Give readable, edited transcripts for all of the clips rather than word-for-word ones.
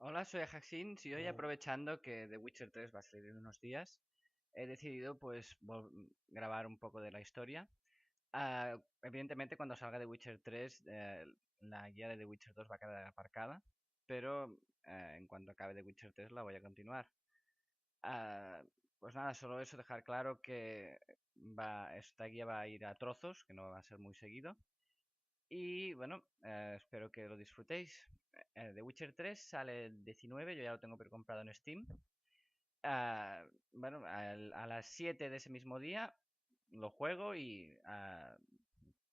Hola, soy Haxin. Si hoy aprovechando que The Witcher 3 va a salir en unos días, he decidido pues grabar un poco de la historia. Evidentemente cuando salga The Witcher 3, la guía de The Witcher 2 va a quedar aparcada, pero en cuanto acabe The Witcher 3 la voy a continuar. Ah, pues nada, solo eso, dejar claro que esta guía va a ir a trozos, que no va a ser muy seguido. Y bueno, espero que lo disfrutéis. The Witcher 3 sale el 19, yo ya lo tengo precomprado en Steam. Bueno, a las 7 de ese mismo día lo juego y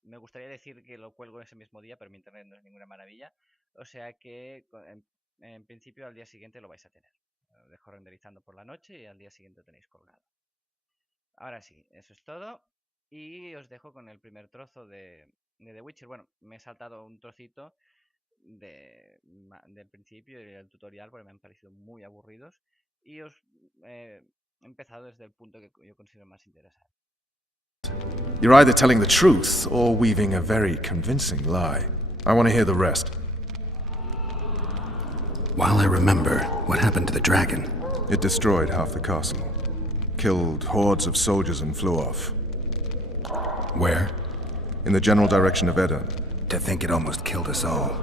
me gustaría decir que lo cuelgo ese mismo día, pero mi internet no es ninguna maravilla. O sea que en principio al día siguiente lo vais a tener. Lo dejo renderizando por la noche y al día siguiente lo tenéis colgado. Ahora sí, eso es todo. Y os dejo con el primer trozo de The Witcher. Bueno, me he saltado un trocito del principio y del tutorial porque me han parecido muy aburridos. Y os he empezado desde el punto que yo considero más interesante. You're either telling the truth or weaving a very convincing lie. I want to hear the rest. While I remember what happened to the dragon. It destroyed half the castle. Killed hordes of soldiers and flew off. Where? In the general direction of Edda. To think it almost killed us all.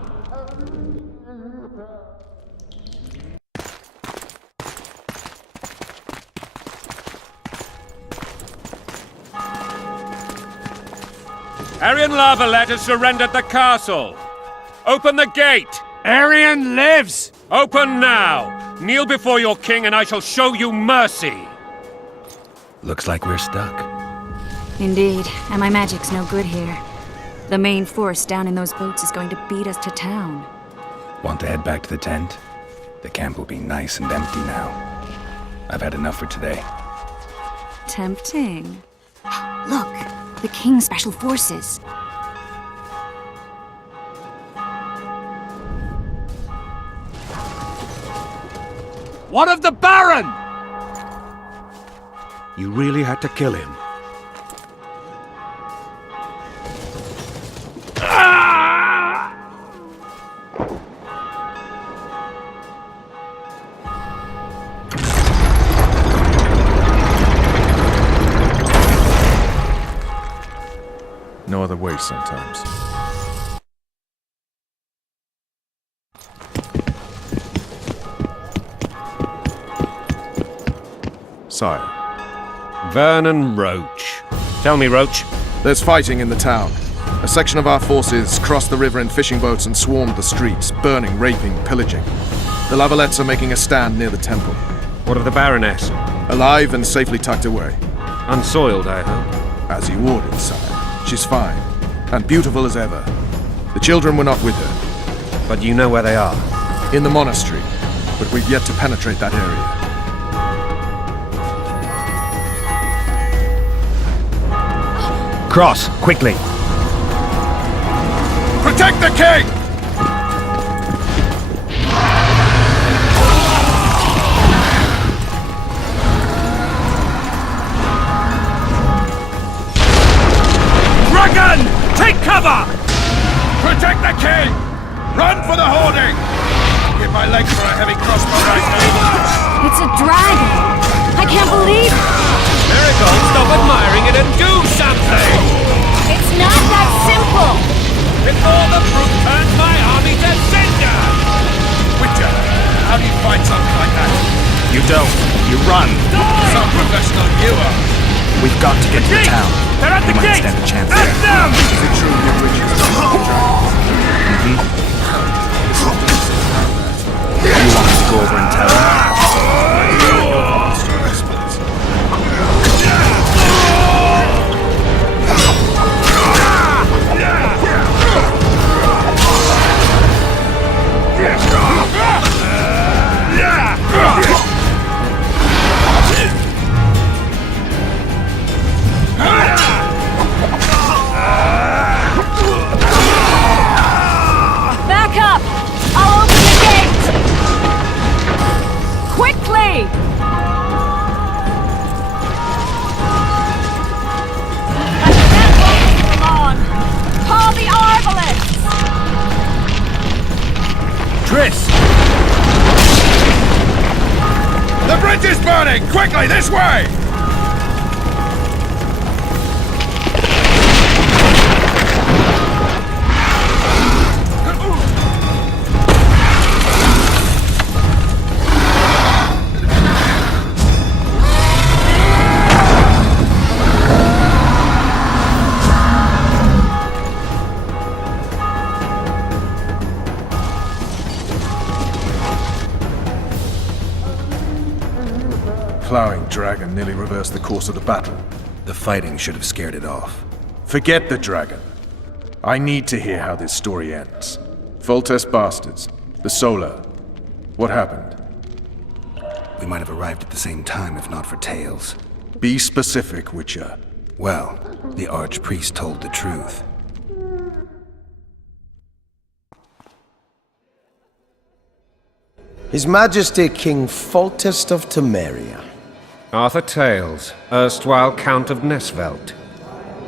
Aryan Lavalet has surrendered the castle. Open the gate! Aryan lives! Open now! Kneel before your king and I shall show you mercy! Looks like we're stuck. Indeed, and my magic's no good here. The main force down in those boats is going to beat us to town. Want to head back to the tent? The camp will be nice and empty now. I've had enough for today. Tempting. Look, the King's Special Forces. What of the Baron? You really had to kill him. No other way sometimes. Sire. Vernon Roach. Tell me, Roach. There's fighting in the town. A section of our forces crossed the river in fishing boats and swarmed the streets, burning, raping, pillaging. The Lavalets are making a stand near the temple. What of the Baroness? Alive and safely tucked away. Unsoiled, I hope. As you ordered, sire. She's fine, and beautiful as ever. The children were not with her. But you know where they are? In the monastery, but we've yet to penetrate that area. Cross, quickly! Protect the king! Dragon! Take cover! Protect the king! Run for the hoarding! Give my legs for a heavy crossbow right now. It's a dragon! I can't believe it! Miracle, stop admiring it and do something! It's not that simple! Before the brute turns my army to cinder! Witcher, how do you fight something like that? You don't. You run. Some professional you are. We've got to get to the town. They're at the We might gate! stand a chance At there. them! Is it true you witches don't know dragons? You want me to go over and tell them? That The bridge is burning! Quickly, this way! Plowing dragon nearly reversed the course of the battle. The fighting should have scared it off. Forget the dragon. I need to hear how this story ends. Foltest bastards. The Solar. What happened? We might have arrived at the same time if not for Tales. Be specific, Witcher. Well, the Archpriest told the truth. His Majesty King Foltest of Temeria. Arthur Tales, erstwhile Count of Nesvelt.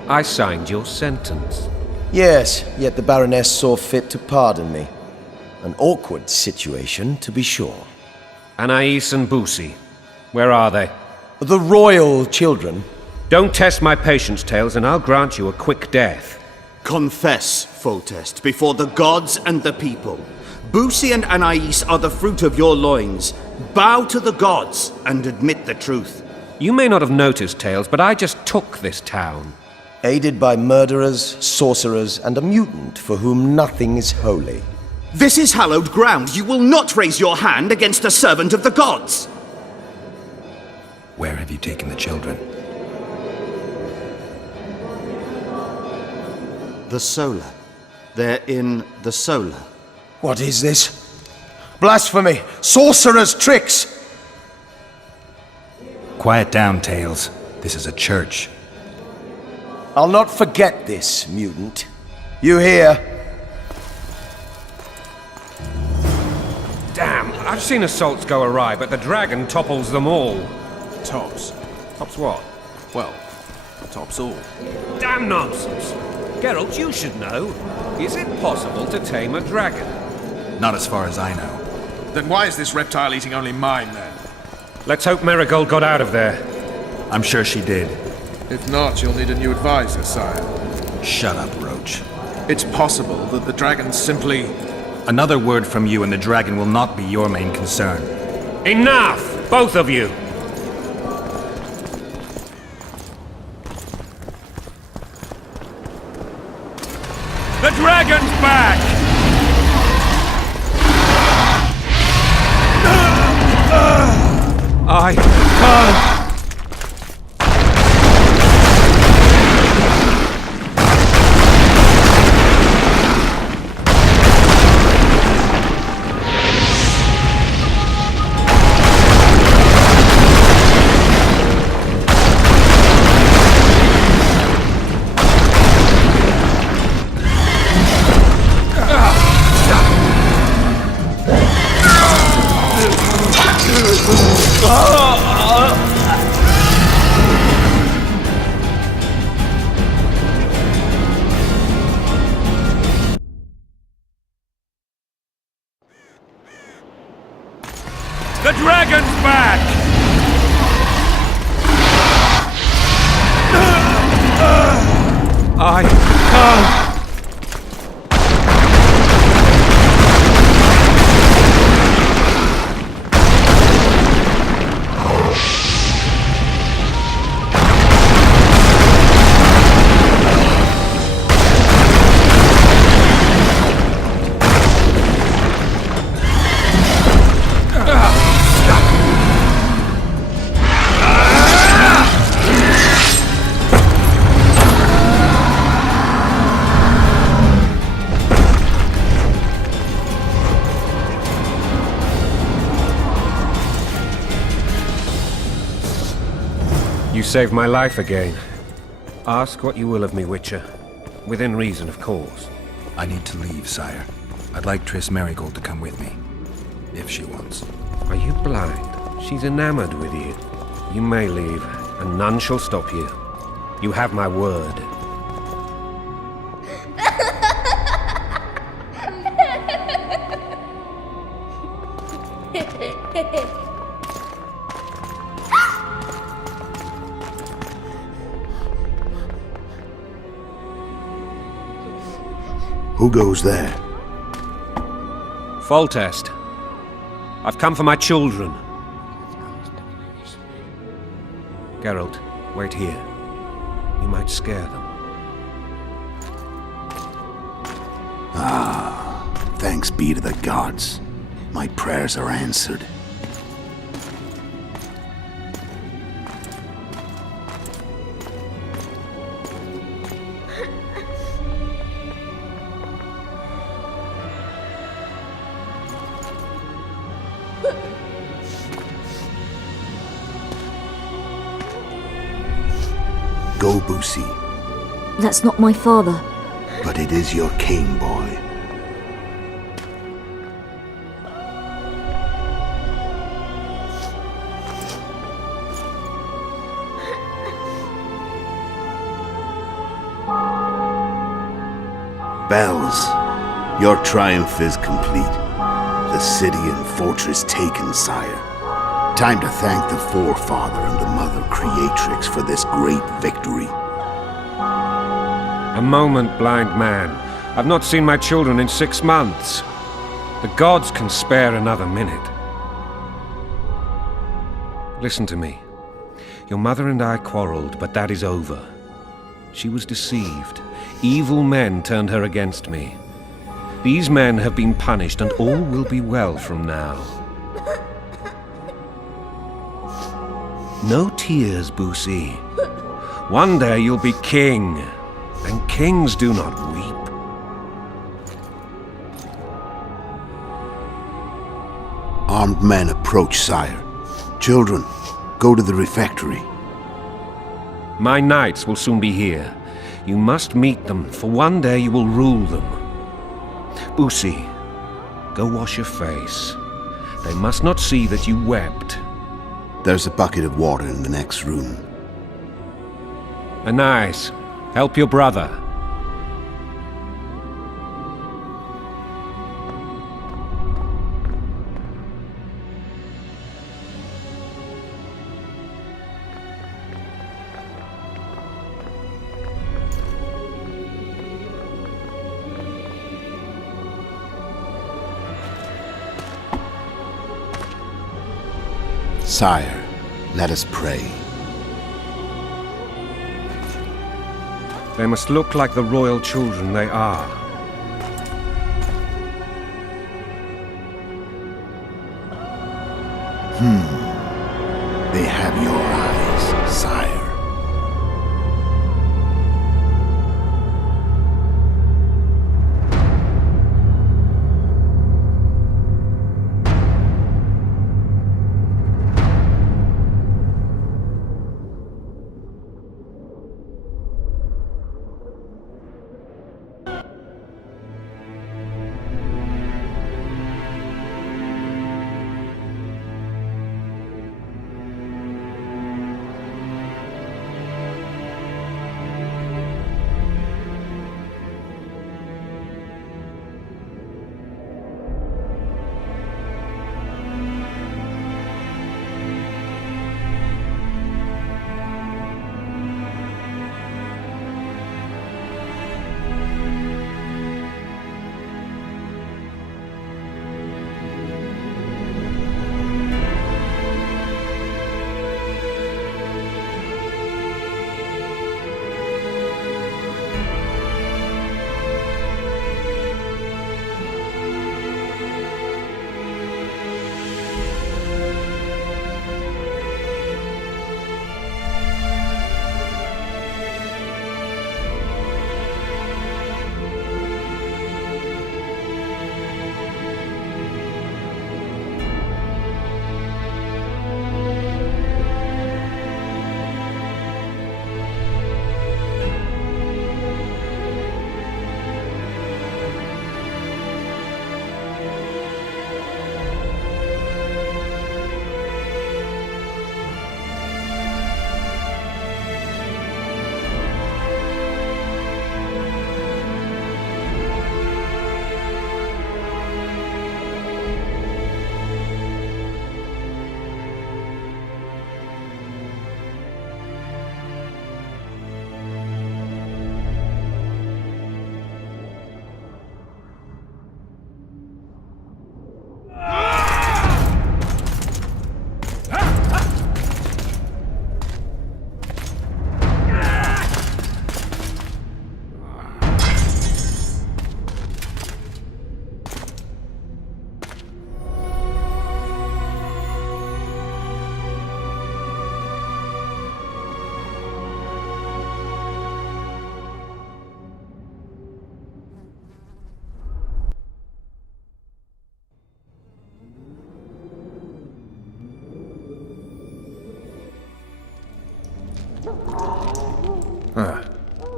I signed your sentence. Yes, yet the Baroness saw fit to pardon me. An awkward situation, to be sure. Anais and Boosie, where are they? The royal children. Don't test my patience, Tales, and I'll grant you a quick death. Confess, Foltest, before the gods and the people. Boosie and Anais are the fruit of your loins. Bow to the gods and admit the truth. You may not have noticed, Tales, but I just took this town. Aided by murderers, sorcerers, and a mutant for whom nothing is holy. This is hallowed ground. You will not raise your hand against a servant of the gods. Where have you taken the children? The Solar. They're in the Solar. What is this? Blasphemy! Sorcerer's tricks! Quiet down, Tales. This is a church. I'll not forget this, mutant. You hear? Damn, I've seen assaults go awry, but the dragon topples them all. Tops. Tops what? Well, tops all. Damn nonsense! Geralt, you should know. Is it possible to tame a dragon? Not as far as I know. Then why is this reptile eating only mine, then? Let's hope Marigold got out of there. I'm sure she did. If not, you'll need a new advisor, sire. Shut up, Roach. It's possible that the dragon simply... Another word from you and the dragon will not be your main concern. Enough! Both of you! The dragon's back! I can't... The dragon's back! I can't... You saved my life again. Ask what you will of me, Witcher. Within reason, of course. I need to leave, sire. I'd like Triss Marigold to come with me. If she wants. Are you blind? She's enamored with you. You may leave, and none shall stop you. You have my word. Who goes there? Foltest. I've come for my children. Geralt, wait here. You might scare them. Thanks be to the gods. My prayers are answered. Go, Boosie. That's not my father. But it is your king, boy. Bells, your triumph is complete. The city and fortress taken, sire. Time to thank the Forefather and the Mother Creatrix for this great victory. A moment, blind man. I've not seen my children in 6 months. The gods can spare another minute. Listen to me. Your mother and I quarreled, but that is over. She was deceived. Evil men turned her against me. These men have been punished, and all will be well from now. No tears, Boosie. One day you'll be king, and kings do not weep. Armed men approach, sire. Children, go to the refectory. My knights will soon be here. You must meet them, for one day you will rule them. Boosie, go wash your face. They must not see that you wept. There's a bucket of water in the next room. Anais, help your brother. Sire, let us pray. They must look like the royal children they are. They have your eyes, sire.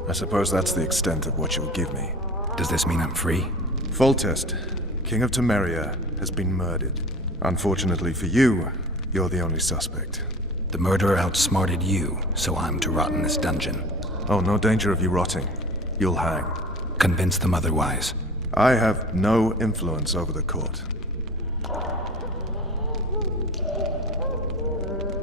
I suppose that's the extent of what you'll give me. Does this mean I'm free? Foltest, King of Temeria, has been murdered. Unfortunately for you, you're the only suspect. The murderer outsmarted you, so I'm to rot in this dungeon. Oh, no danger of you rotting. You'll hang. Convince them otherwise. I have no influence over the court.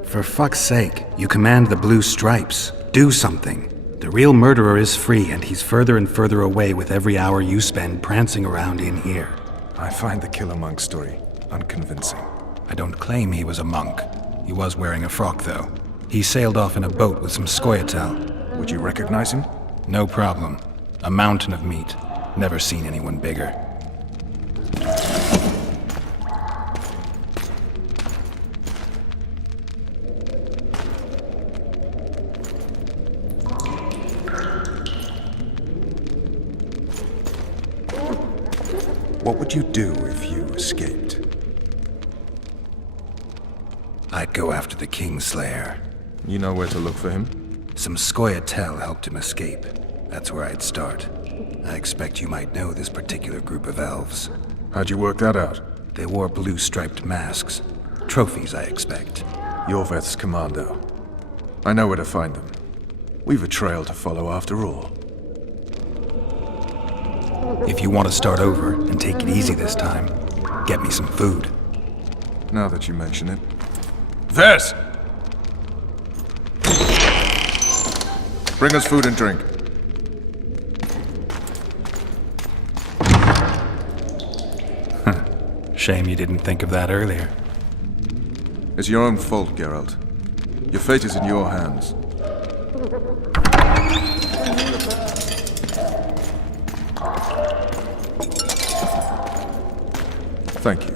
For fuck's sake, you command the Blue Stripes. Do something. The real murderer is free, and he's further and further away with every hour you spend prancing around in here. I find the Killer Monk story unconvincing. I don't claim he was a monk. He was wearing a frock, though. He sailed off in a boat with some Scoia'tael. Would you recognize him? No problem. A mountain of meat. Never seen anyone bigger. What would you do if you escaped? I'd go after the Kingslayer. You know where to look for him? Some Scoia'tael helped him escape. That's where I'd start. I expect you might know this particular group of elves. How'd you work that out? They wore blue-striped masks. Trophies, I expect. Yorveth's commando. I know where to find them. We've a trail to follow after all. If you want to start over and take it easy this time, get me some food. Now that you mention it. Ves! Bring us food and drink. Shame you didn't think of that earlier. It's your own fault, Geralt. Your fate is in your hands. Thank you.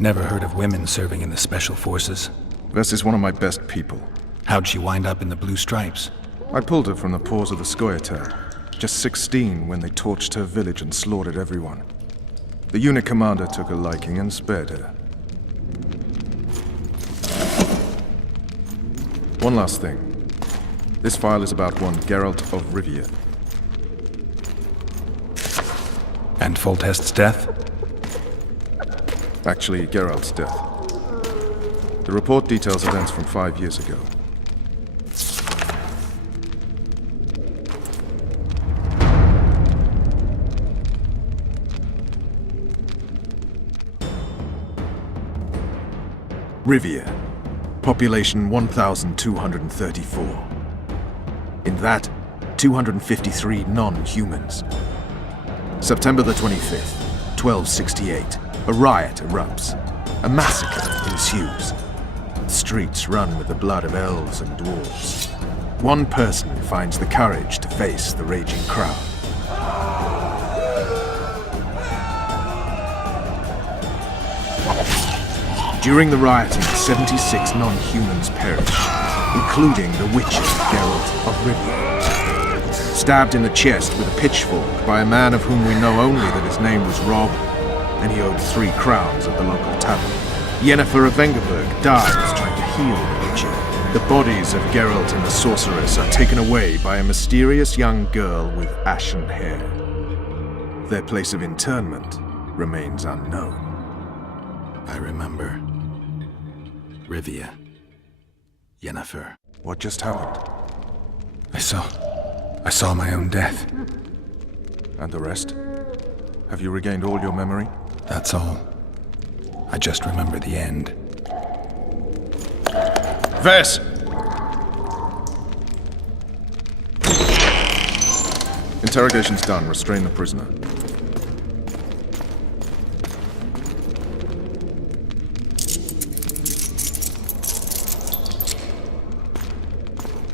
Never heard of women serving in the Special Forces. Ves is one of my best people. How'd she wind up in the Blue Stripes? I pulled her from the paws of the Scoia'tael. Just 16 when they torched her village and slaughtered everyone. The unit commander took a liking and spared her. One last thing. This file is about one Geralt of Rivia. And Foltest's death? Actually, Geralt's death. The report details events from 5 years ago. Rivia. Population 1,234. In that, 253 non-humans. September the 25th, 1268. A riot erupts. A massacre ensues. Streets run with the blood of elves and dwarves. One person finds the courage to face the raging crowd. During the rioting, 76 non-humans perish, including the Witcher, Geralt of Rivia. Stabbed in the chest with a pitchfork by a man of whom we know only that his name was Rob, and he owed 3 crowns at the local tavern. Yennefer of Vengerberg dies trying to heal the Witcher. The bodies of Geralt and the sorceress are taken away by a mysterious young girl with ashen hair. Their place of internment remains unknown. I remember. Rivia. Yennefer. What just happened? I saw my own death. And the rest? Have you regained all your memory? That's all. I just remember the end. Ves! Interrogation's done. Restrain the prisoner.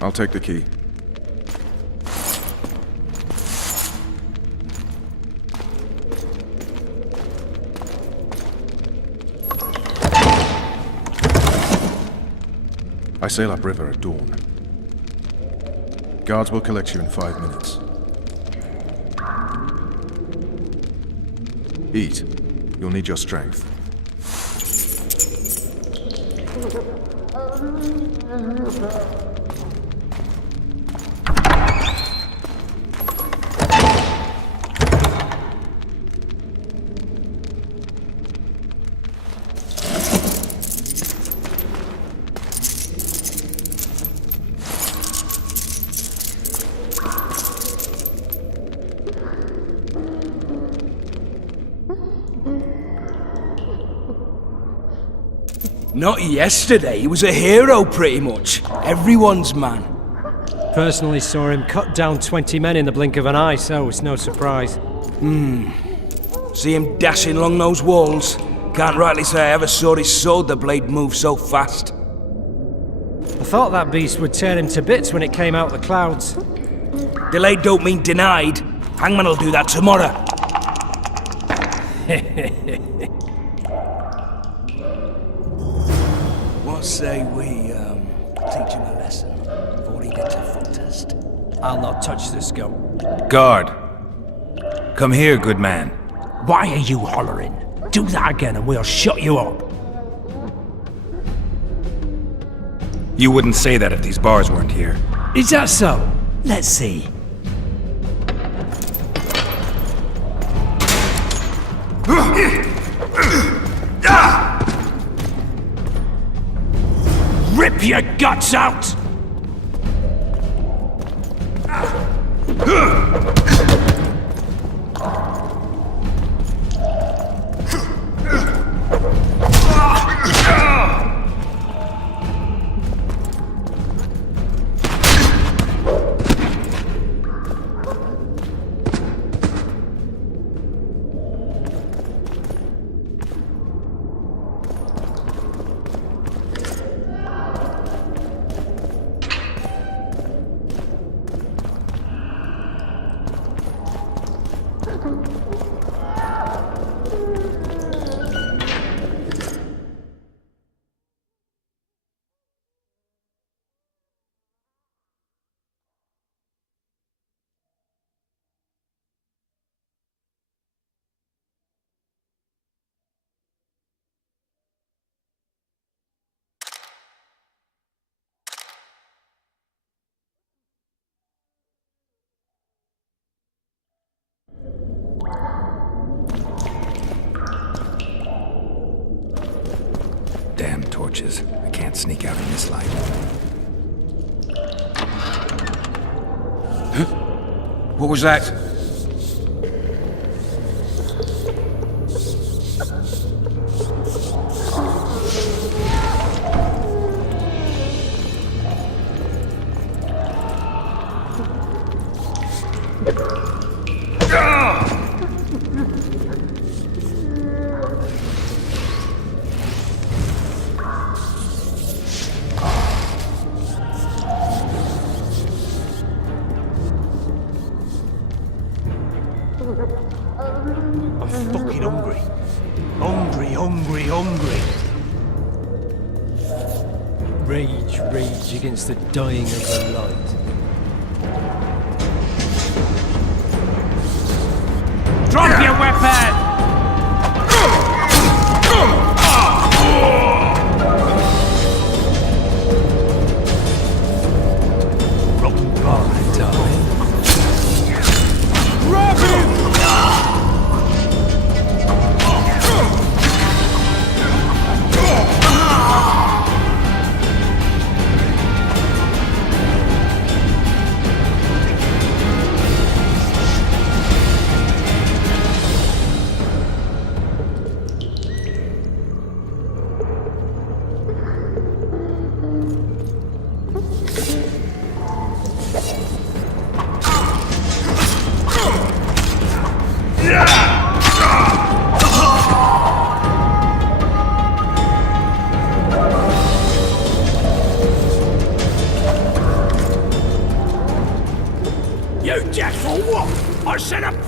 I'll take the key. I sail upriver at dawn. Guards will collect you in 5 minutes. Eat. You'll need your strength. Not yesterday, he was a hero pretty much. Everyone's man. Personally saw him cut down 20 men in the blink of an eye, so it's no surprise. See him dashing along those walls. Can't rightly say I ever saw his sword the blade move so fast. I thought that beast would tear him to bits when it came out of the clouds. Delayed don't mean denied. Hangman will do that tomorrow. What say we, teach him a lesson before he gets a foot test? I'll not touch the scum. Guard. Come here, good man. Why are you hollering? Do that again and we'll shut you up. You wouldn't say that if these bars weren't here. Is that so? Let's see. Rip your guts out! Damn torches. I can't sneak out in this light. Huh? What was that? I'm fucking hungry. Hungry. Rage against the dying of the light. Drop your weapon!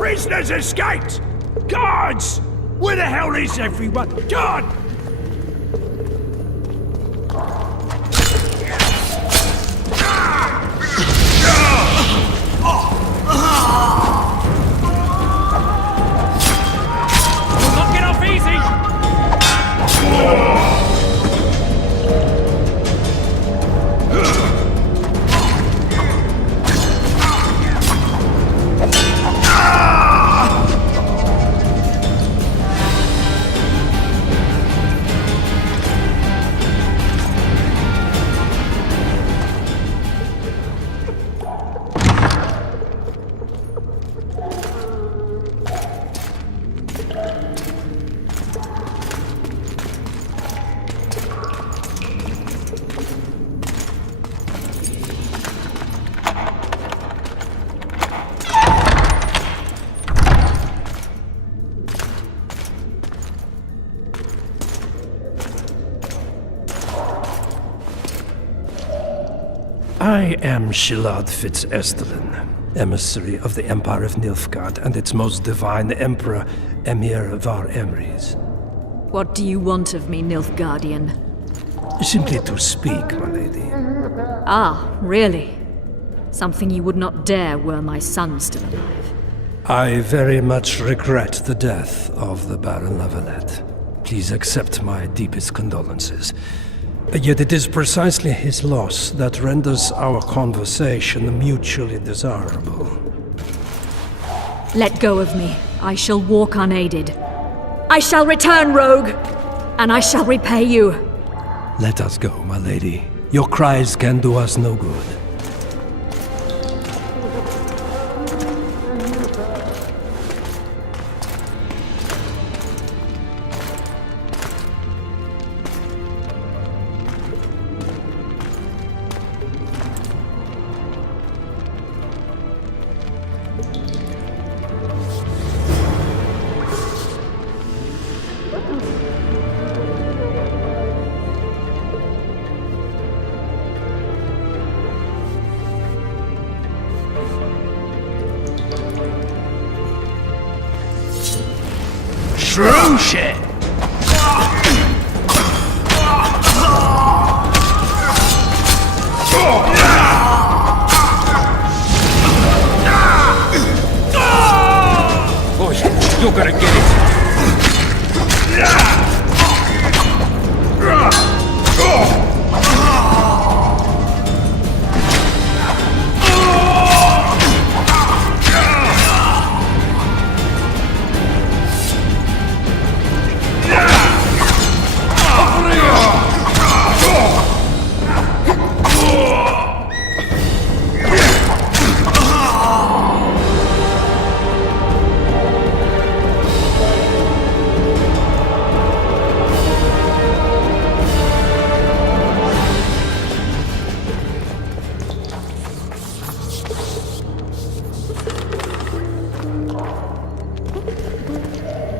prisoners escaped! Guards! Where the hell is everyone? God! We'll not get off easy! I am Shilad Fitz-Estelin, emissary of the Empire of Nilfgaard and its most divine Emperor, Emir Var Emrys. What do you want of me, Nilfgaardian? Simply to speak, my lady. Ah, really? Something you would not dare were my son still alive. I very much regret the death of the Baron Lavalette. Please accept my deepest condolences. Yet it is precisely his loss that renders our conversation mutually desirable. Let go of me. I shall walk unaided. I shall return, rogue! And I shall repay you. Let us go, my lady. Your cries can do us no good. True shit! Boy, you're gonna get it.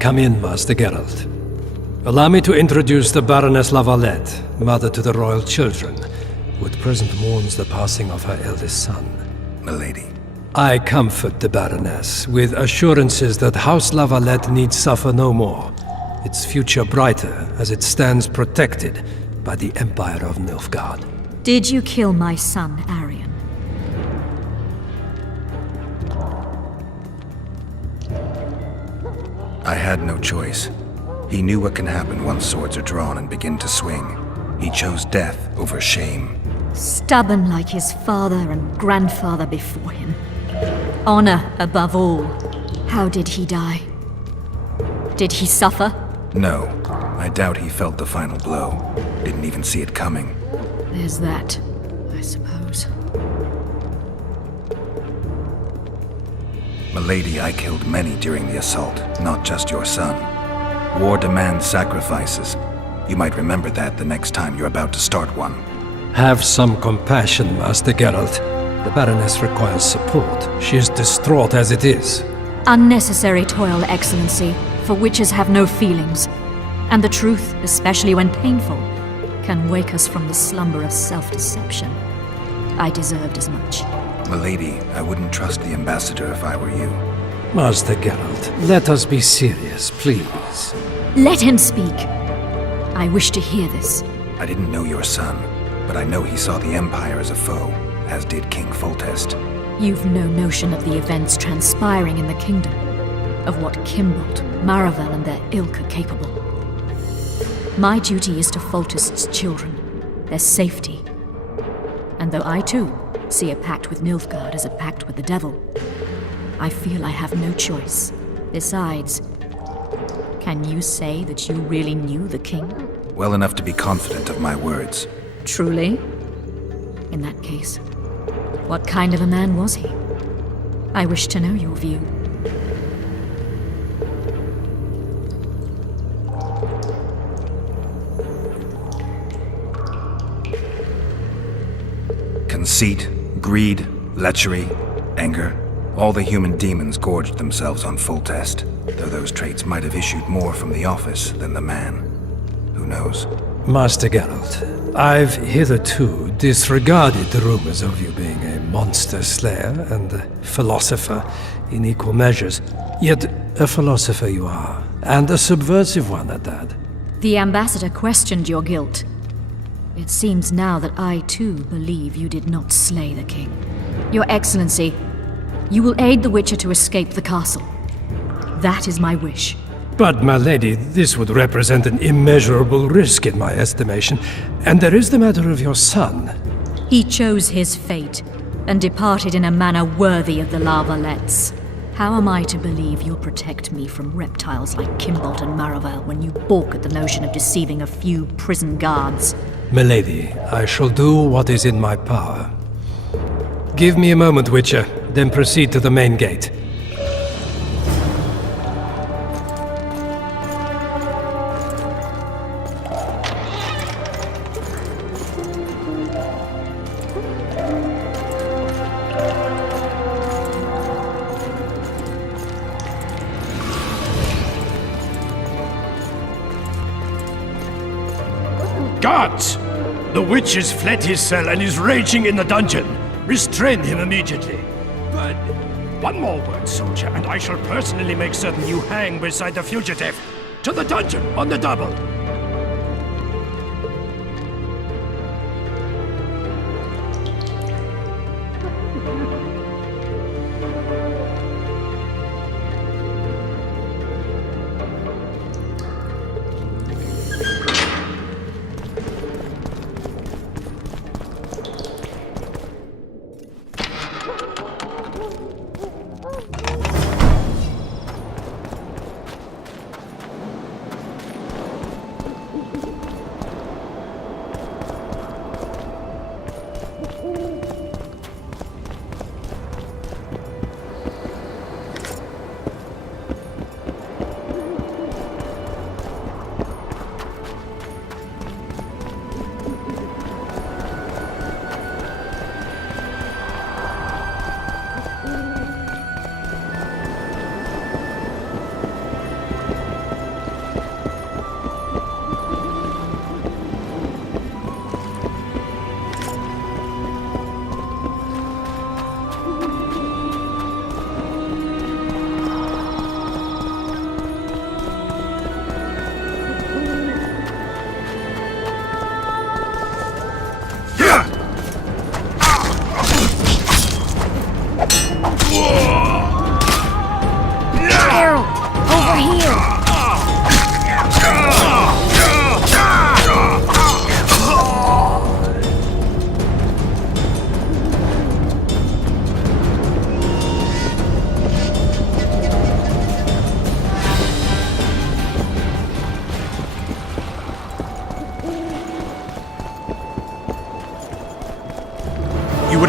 Come in, Master Geralt. Allow me to introduce the Baroness Lavalette, mother to the royal children, who at present mourns the passing of her eldest son. Milady. I comfort the Baroness with assurances that House Lavalette need suffer no more, its future brighter as it stands protected by the Empire of Nilfgaard. Did you kill my son, Arion? I had no choice. He knew what can happen once swords are drawn and begin to swing. He chose death over shame. Stubborn like his father and grandfather before him. Honor above all. How did he die? Did he suffer? No, I doubt he felt the final blow. Didn't even see it coming. There's that, I suppose. Milady, I killed many during the assault, not just your son. War demands sacrifices. You might remember that the next time you're about to start one. Have some compassion, Master Geralt. The Baroness requires support. She is distraught as it is. Unnecessary toil, Excellency, for witches have no feelings. And the truth, especially when painful, can wake us from the slumber of self-deception. I deserved as much. Milady, I wouldn't trust the ambassador if I were you. Master Geralt, let us be serious, please. Let him speak. I wish to hear this. I didn't know your son, but I know he saw the Empire as a foe, as did King Foltest. You've no notion of the events transpiring in the kingdom, of what Kimbolt, Maravel, and their ilk are capable. My duty is to Foltest's children, their safety. And though I too see a pact with Nilfgaard as a pact with the devil, I feel I have no choice. Besides, can you say that you really knew the king? Well enough to be confident of my words. Truly? In that case, what kind of a man was he? I wish to know your view. Conceit, greed, lechery, anger. All the human demons gorged themselves on Foltest, though those traits might have issued more from the office than the man. Who knows? Master Geralt, I've hitherto disregarded the rumors of you being a monster slayer and a philosopher in equal measures. Yet a philosopher you are, and a subversive one at that. The ambassador questioned your guilt. It seems now that I too believe you did not slay the king. Your Excellency, you will aid the Witcher to escape the castle. That is my wish. But, my lady, this would represent an immeasurable risk in my estimation. And there is the matter of your son. He chose his fate, and departed in a manner worthy of the La Valettes. How am I to believe you'll protect me from reptiles like Kimbolt and Maravel when you balk at the notion of deceiving a few prison guards? Milady, I shall do what is in my power. Give me a moment, Witcher, then proceed to the main gate. Guards! The witch has fled his cell and is raging in the dungeon. Restrain him immediately. But one more word, soldier, and I shall personally make certain you hang beside the fugitive. To the dungeon, on the double.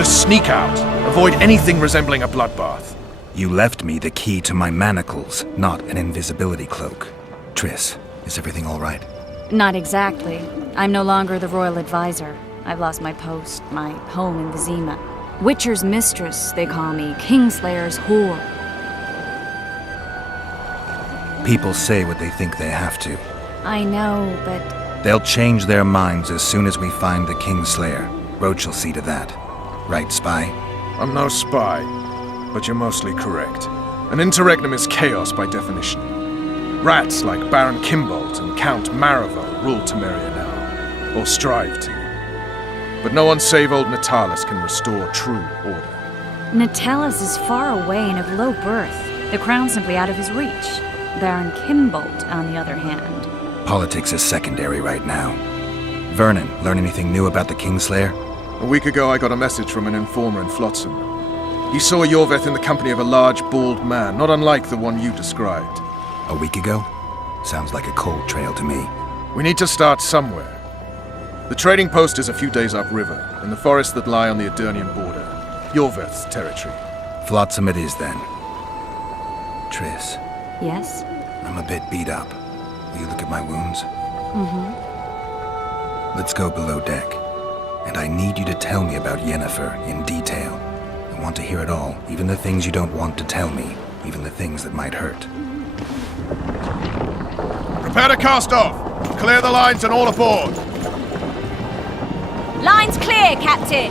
Sneak out. Avoid anything resembling a bloodbath. You left me the key to my manacles, not an invisibility cloak. Triss, is everything all right? Not exactly. I'm no longer the royal advisor. I've lost my post, my home in Vizima. Witcher's mistress, they call me. Kingslayer's whore. People say what they think they have to. I know, but... They'll change their minds as soon as we find the Kingslayer. Roach will see to that. Right, spy? I'm no spy, but you're mostly correct. An interregnum is chaos by definition. Rats like Baron Kimbold and Count Maravel rule Temeria now, or strive to. But no one save old Natalis can restore true order. Natalis is far away and of low birth, the crown simply out of his reach. Baron Kimbold, on the other hand. Politics is secondary right now. Vernon, learn anything new about the Kingslayer? A week ago I got a message from an informer in Flotsam. He saw Yorveth in the company of a large, bald man, not unlike the one you described. A week ago? Sounds like a cold trail to me. We need to start somewhere. The trading post is a few days upriver, in the forests that lie on the Edirnian border. Yorveth's territory. Flotsam it is, then. Triss. Yes? I'm a bit beat up. Will you look at my wounds? Mm-hmm. Let's go below deck. And I need you to tell me about Yennefer in detail. I want to hear it all, even the things you don't want to tell me, even the things that might hurt. Prepare to cast off! Clear the lines and all aboard! Lines clear, Captain!